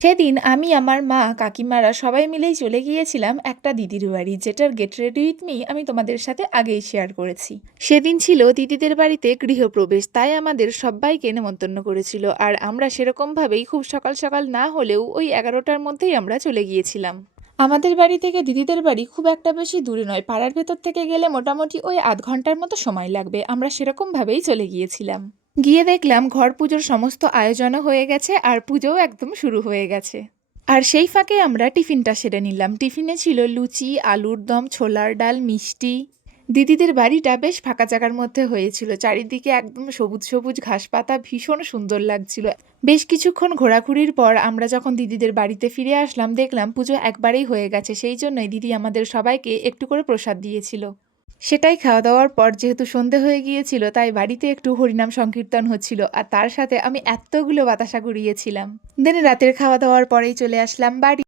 সেদিন আমি, আমার মা, কাকিমারা সবাই মিলেই চলে গিয়েছিলাম একটা দিদির বাড়ি, যেটার গেট রেডি উইথ মি আমি তোমাদের সাথে আগেই শেয়ার করেছি। সেদিন ছিল দিদিদের বাড়িতে গৃহপ্রবেশ, তাই আমাদের সবাইকে নেমন্তন্ন করেছিল, আর আমরা সেরকমভাবেই খুব সকাল সকাল না হলেও ওই 11টার মধ্যেই আমরা চলে গিয়েছিলাম। আমাদের বাড়ি থেকে দিদিদের বাড়ি খুব একটা বেশি দূরে নয়, পাড়ার ভেতর থেকে গেলে মোটামুটি ওই আধ ঘন্টার মতো সময় লাগবে। আমরা সেরকমভাবেই চলে গিয়েছিলাম। গিয়ে দেখলাম ঘর পুজোর সমস্ত আয়োজনও হয়ে গেছে আর পুজোও একদম শুরু হয়ে গেছে। আর সেই ফাঁকে আমরা টিফিনটা সেরে নিলাম। টিফিনে ছিল লুচি, আলুর দম, ছোলার ডাল, মিষ্টি। দিদিদের বাড়িটা বেশ ফাঁকা জায়গার মধ্যে হয়েছিল, চারিদিকে একদম সবুজ সবুজ ঘাস পাতা, ভীষণ সুন্দর লাগছিল। বেশ কিছুক্ষণ ঘোরাঘুরির পর আমরা যখন দিদিদের বাড়িতে ফিরে আসলাম, দেখলাম পুজো একবারেই হয়ে গেছে, সেই জন্যই দিদি আমাদের সবাইকে একটু করে প্রসাদ দিয়েছিল। সেটাই খাওয়া দাওয়ার পর যেহেতু সন্ধে হয়ে গিয়েছিল, তাই বাড়িতে একটু হরিনাম সংকীর্তন হচ্ছিল, আর তার সাথে আমি এতগুলো বাতাসা কুড়িয়েছিলাম। দেন রাতের খাওয়া দাওয়ার পরেই চলে আসলাম বাড়ি।